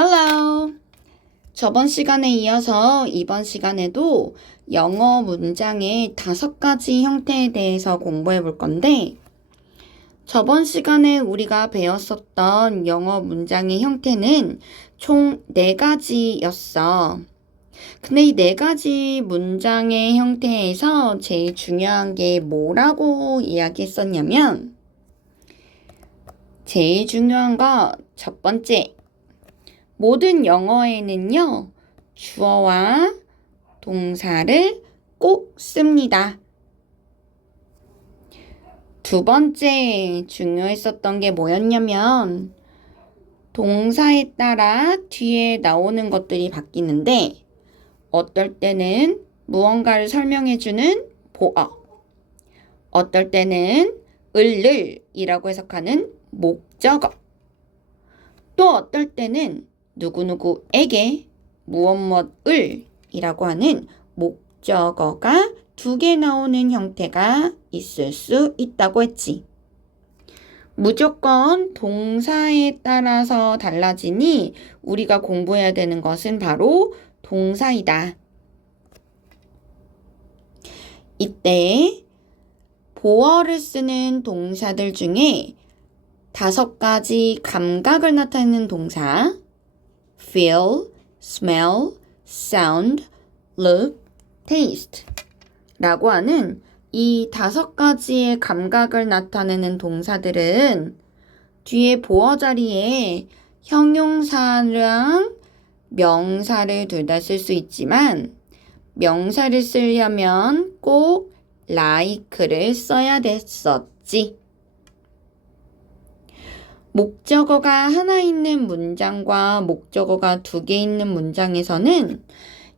Hello! 저번 시간에 이어서 이번 시간에도 영어 문장의 5가지 형태에 대해서 공부해 볼 건데, 저번 시간에 우리가 배웠었던 영어 문장의 형태는 총 4가지였어. 근데 이 4가지 문장의 형태에서 제일 중요한 게 뭐라고 이야기했었냐면, 제일 중요한 거 첫 번째, 모든 영어에는요, 주어와 동사를 꼭 씁니다. 두 번째 중요했었던 게 뭐였냐면, 동사에 따라 뒤에 나오는 것들이 바뀌는데, 어떨 때는 무언가를 설명해주는 보어, 어떨 때는 을이라고 해석하는 목적어, 또 어떨 때는 누구누구에게 무엇무엇을이라고 하는 목적어가 2개 나오는 형태가 있을 수 있다고 했지. 무조건 동사에 따라서 달라지니 우리가 공부해야 되는 것은 바로 동사이다. 이때 보어를 쓰는 동사들 중에 5가지 감각을 나타내는 동사 feel, smell, sound, look, taste 라고 하는 이 5가지의 감각을 나타내는 동사들은 뒤에 보어 자리에 형용사랑 명사를 둘 다 쓸 수 있지만 명사를 쓰려면 꼭 like를 써야 됐었지. 목적어가 하나 있는 문장과 목적어가 2개 있는 문장에서는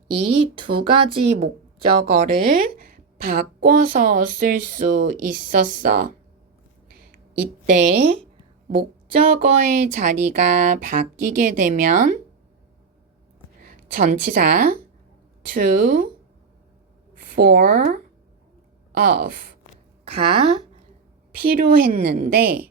이 2가지 목적어를 바꿔서 쓸 수 있었어. 이때 목적어의 자리가 바뀌게 되면 전치사 to, for, of가 필요했는데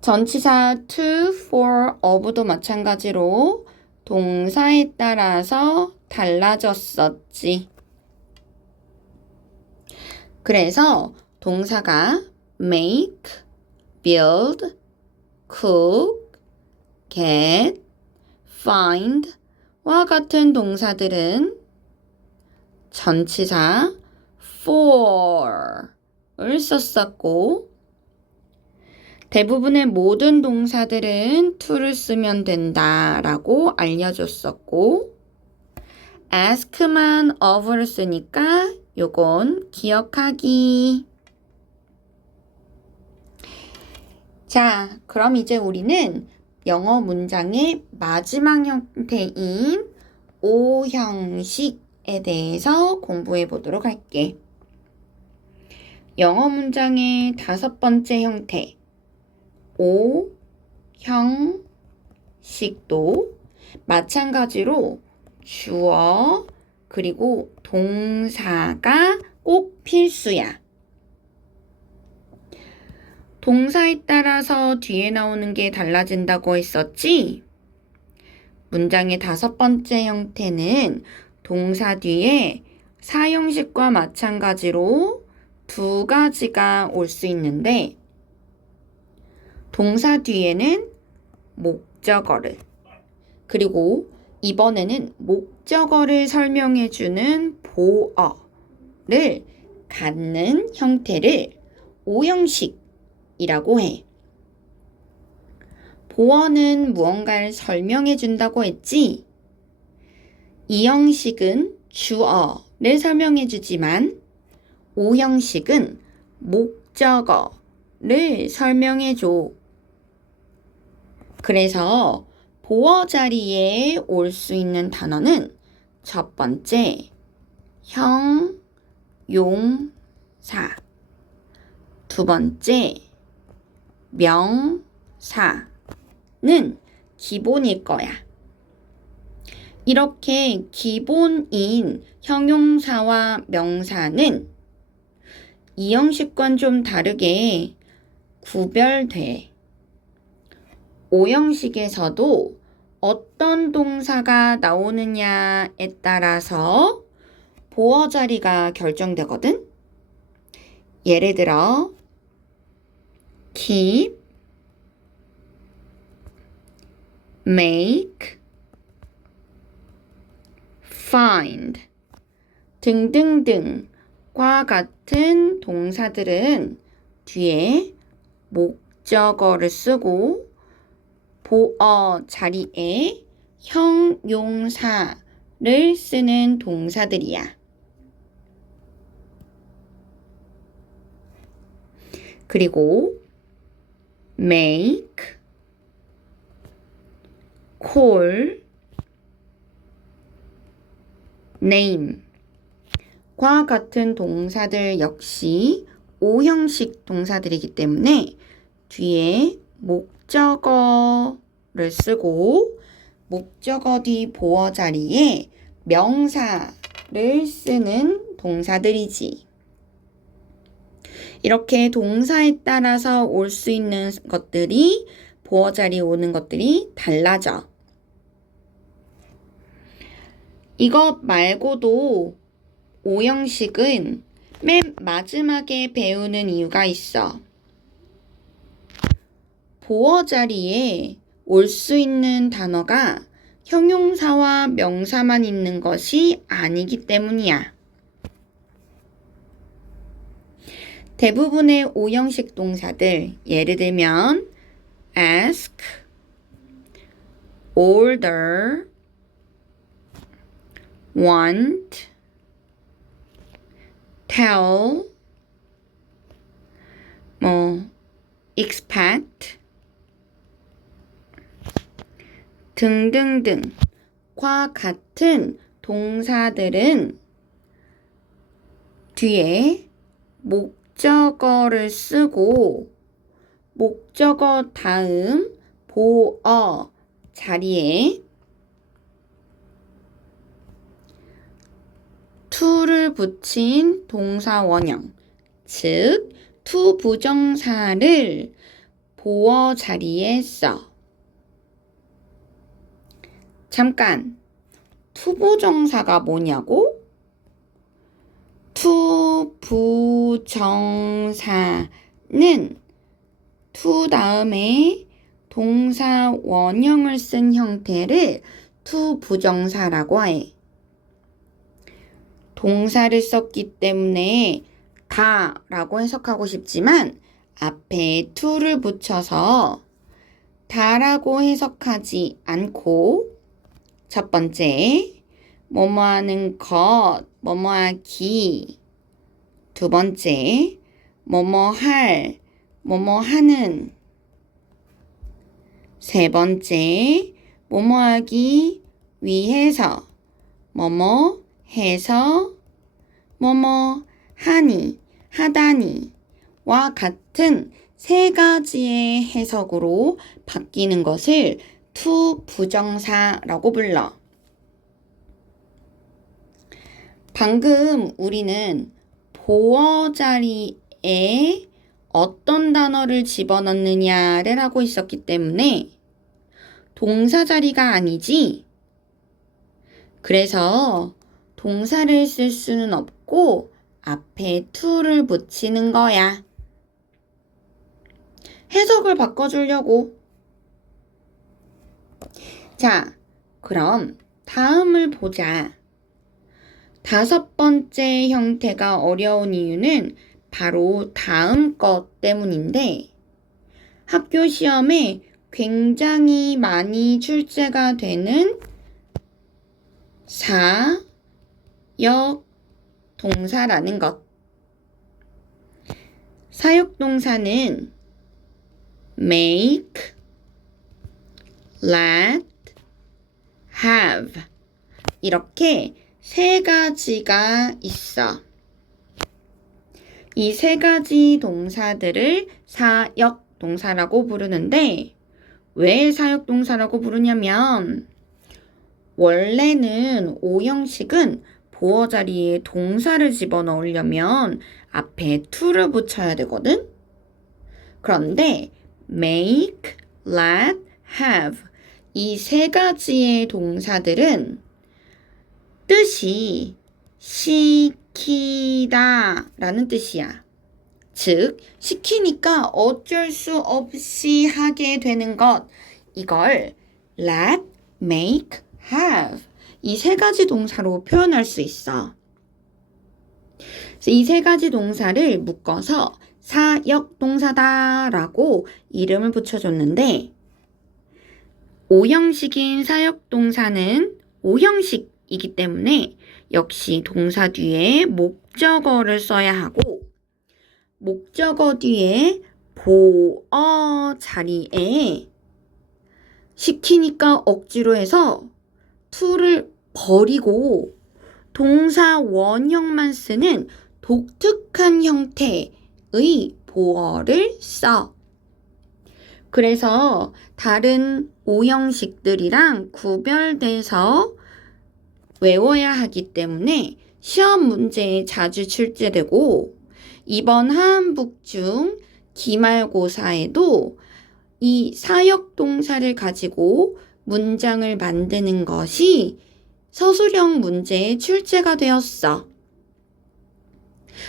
전치사 to, for, of도 마찬가지로 동사에 따라서 달라졌었지. 그래서 동사가 make, build, cook, get, find 와 같은 동사들은 전치사 for을 썼었고 대부분의 모든 동사들은 to를 쓰면 된다라고 알려줬었고 ask만 of를 쓰니까 요건 기억하기. 자, 그럼 이제 우리는 영어 문장의 마지막 형태인 O 형식에 대해서 공부해 보도록 할게. 영어 문장의 5번째 형태 O 형식도 마찬가지로 주어 그리고 동사가 꼭 필수야. 동사에 따라서 뒤에 나오는 게 달라진다고 했었지? 문장의 5번째 형태는 동사 뒤에 사형식과 마찬가지로 2가지가 올 수 있는데 동사 뒤에는 목적어를 그리고 이번에는 목적어를 설명해주는 보어를 갖는 형태를 오형식이라고 해. 보어는 무언가를 설명해준다고 했지? 이 형식은 주어를 설명해주지만 오형식은 목적어를 설명해줘. 그래서 보어 자리에 올 수 있는 단어는 첫 번째, 형용사. 두 번째, 명사는 기본일 거야. 이렇게 기본인 형용사와 명사는 이 형식과는 좀 다르게 구별돼. 5형식에서도 어떤 동사가 나오느냐에 따라서 보어 자리가 결정되거든. 예를 들어 keep, make, find 등등등과 같은 동사들은 뒤에 목적어를 쓰고 보어 자리에 형용사를 쓰는 동사들이야. 그리고 make, call, name 과 같은 동사들 역시 오형식 동사들이기 때문에 뒤에 목적어를 쓰고 목적어 뒤 보어 자리에 명사를 쓰는 동사들이지. 이렇게 동사에 따라서 올 수 있는 것들이 보어 자리에 오는 것들이 달라져. 이것 말고도 오형식은 맨 마지막에 배우는 이유가 있어. 보어 자리에 올 수 있는 단어가 형용사와 명사만 있는 것이 아니기 때문이야. 대부분의 오형식 동사들, 예를 들면 ask, order, want, tell, expect 등등등과 같은 동사들은 뒤에 목적어를 쓰고 목적어 다음 보어 자리에 to를 붙인 동사 원형, 즉 to 부정사를 보어 자리에 써. 잠깐, to 부정사가 뭐냐고? to 부정사는 to 다음에 동사 원형을 쓴 형태를 to 부정사라고 해. 동사를 썼기 때문에 다라고 해석하고 싶지만 앞에 to를 붙여서 다라고 해석하지 않고 첫 번째, 뭐뭐하는 것, 뭐뭐하기. 두 번째, 뭐뭐할, 뭐뭐하는. 세 번째, 뭐뭐하기 위해서, 뭐뭐해서, 뭐뭐하니, 하다니와 같은 세 가지의 해석으로 바뀌는 것을 to 부정사라고 불러. 방금 우리는 보어 자리에 어떤 단어를 집어넣느냐를 하고 있었기 때문에 동사 자리가 아니지. 그래서 동사를 쓸 수는 없고 앞에 to를 붙이는 거야. 해석을 바꿔주려고. 자, 그럼 다음을 보자. 다섯 번째 형태가 어려운 이유는 바로 다음 것 때문인데 학교 시험에 굉장히 많이 출제가 되는 사역 동사라는 것. 사역 동사는 make, let, have 이렇게 세 가지가 있어. 이 세 가지 동사들을 사역 동사라고 부르는데 왜 사역 동사라고 부르냐면 원래는 오형식은 보어 자리에 동사를 집어넣으려면 앞에 to를 붙여야 되거든? 그런데 make, let, have 이 세 가지의 동사들은 뜻이 시키다 라는 뜻이야. 즉, 시키니까 어쩔 수 없이 하게 되는 것. 이걸 let, make, have 이 세 가지 동사로 표현할 수 있어. 이 세 가지 동사를 묶어서 사역동사다 라고 이름을 붙여줬는데, 오형식인 사역동사는 오형식이기 때문에 역시 동사 뒤에 목적어를 써야 하고, 목적어 뒤에 보어 자리에 시키니까 억지로 해서 to를 버리고 동사 원형만 쓰는 독특한 형태의 보어를 써. 그래서 다른 오형식들이랑 구별돼서 외워야 하기 때문에 시험 문제에 자주 출제되고, 이번 하한북 중 기말고사에도 이 사역동사를 가지고 문장을 만드는 것이 서술형 문제에 출제가 되었어.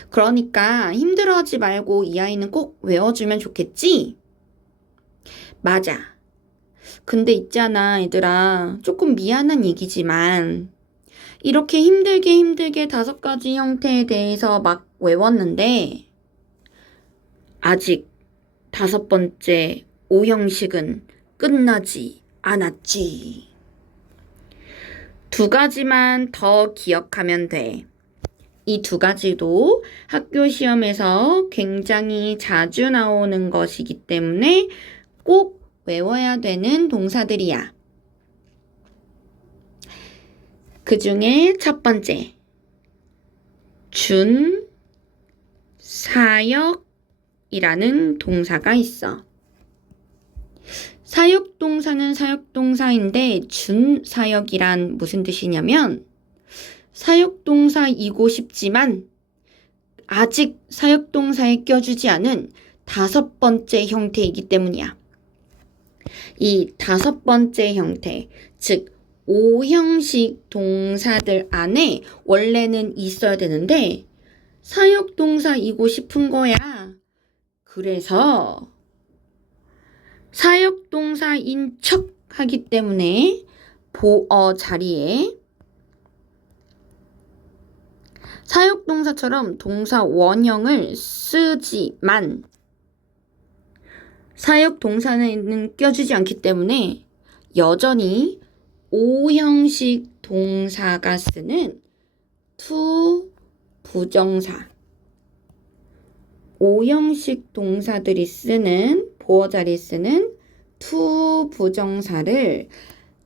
그러니까 힘들어하지 말고 이 아이는 꼭 외워주면 좋겠지? 맞아. 근데 있잖아, 얘들아. 조금 미안한 얘기지만 이렇게 힘들게 5가지 형태에 대해서 막 외웠는데 아직 5번째 오형식은 끝나지 않았지. 2가지만 더 기억하면 돼. 이 2가지도 학교 시험에서 굉장히 자주 나오는 것이기 때문에 꼭 외워야 되는 동사들이야. 그 중에 첫 번째, 준, 사역이라는 동사가 있어. 사역동사는 사역동사인데 준사역이란 무슨 뜻이냐면 사역동사이고 싶지만 아직 사역동사에 껴주지 않은 5번째 형태이기 때문이야. 이 5번째 형태, 즉 오형식 동사들 안에 원래는 있어야 되는데 사역동사이고 싶은 거야. 그래서 사역동사인 척 하기 때문에 보어 자리에 사역동사처럼 동사 원형을 쓰지만 사역동사는 껴주지 않기 때문에 여전히 오형식 동사가 쓰는 to 부정사, 오형식 동사들이 쓰는 보어 자리에 쓰는 to 부정사를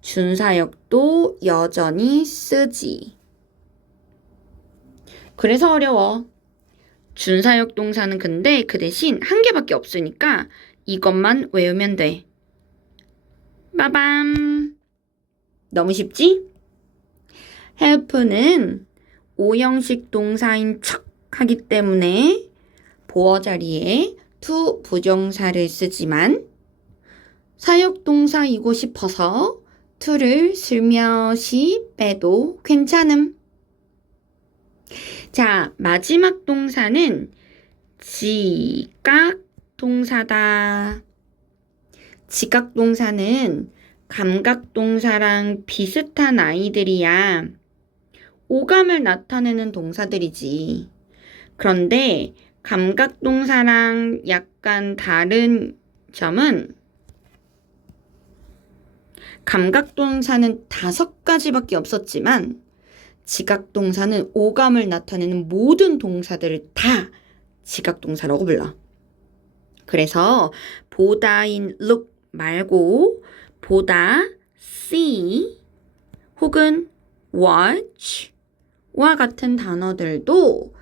준사역도 여전히 쓰지. 그래서 어려워. 준사역 동사는 근데 그 대신 1개밖에 없으니까 이것만 외우면 돼. 빠밤. 너무 쉽지? help는 오형식 동사인 척 하기 때문에 보어 자리에 to 부정사를 쓰지만 사역동사이고 싶어서 to를 슬며시 빼도 괜찮음. 자, 마지막 동사는 지각동사다. 지각동사는 감각동사랑 비슷한 아이들이야. 오감을 나타내는 동사들이지. 그런데 감각동사랑 약간 다른 점은 감각동사는 5가지밖에 없었지만 지각동사는 오감을 나타내는 모든 동사들을 다 지각동사라고 불러. 그래서 보다인 look 말고 보다, see 혹은 watch와 같은 단어들도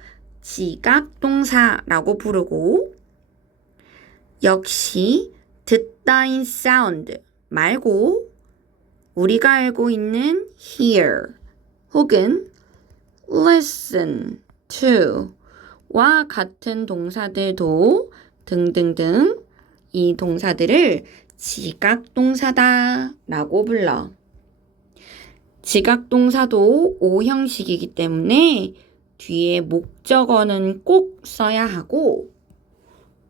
지각동사라고 부르고, 역시 듣다인 sound 말고 우리가 알고 있는 hear 혹은 listen to와 같은 동사들도 등등등 이 동사들을 지각동사다 라고 불러. 지각동사도 오형식이기 때문에 뒤에 목적어는 꼭 써야 하고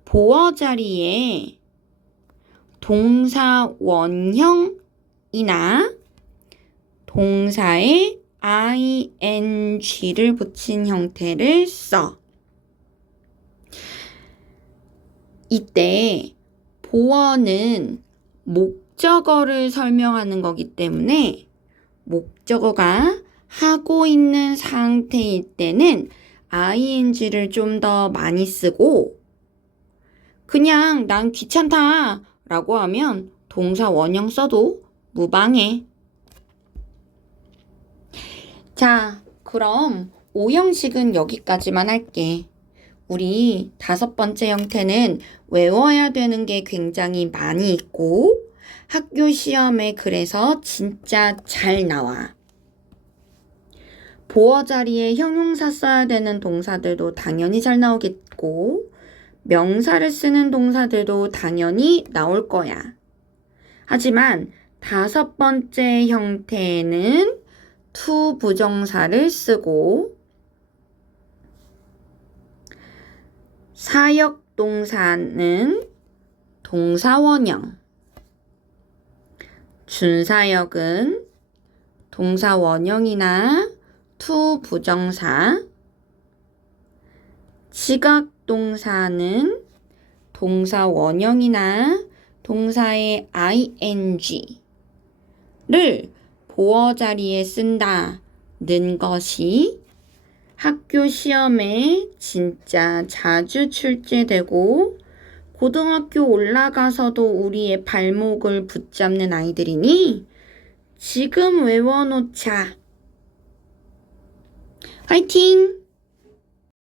보어 자리에 동사 원형이나 동사에 ing를 붙인 형태를 써. 이때 보어는 목적어를 설명하는 거기 때문에 목적어가 하고 있는 상태일 때는 ing를 좀 더 많이 쓰고 그냥 난 귀찮다 라고 하면 동사 원형 써도 무방해. 자, 그럼 오형식은 여기까지만 할게. 우리 5번째 형태는 외워야 되는 게 굉장히 많이 있고 학교 시험에 그래서 진짜 잘 나와. 보어 자리에 형용사 써야 되는 동사들도 당연히 잘 나오겠고 명사를 쓰는 동사들도 당연히 나올 거야. 하지만 5번째 형태는 to 부정사를 쓰고 사역동사는 동사원형, 준사역은 동사원형이나 to 부정사, 지각동사는 동사원형이나 동사의 ing를 보어 자리에 쓴다는 것이 학교 시험에 진짜 자주 출제되고 고등학교 올라가서도 우리의 발목을 붙잡는 아이들이니 지금 외워놓자. 화이팅!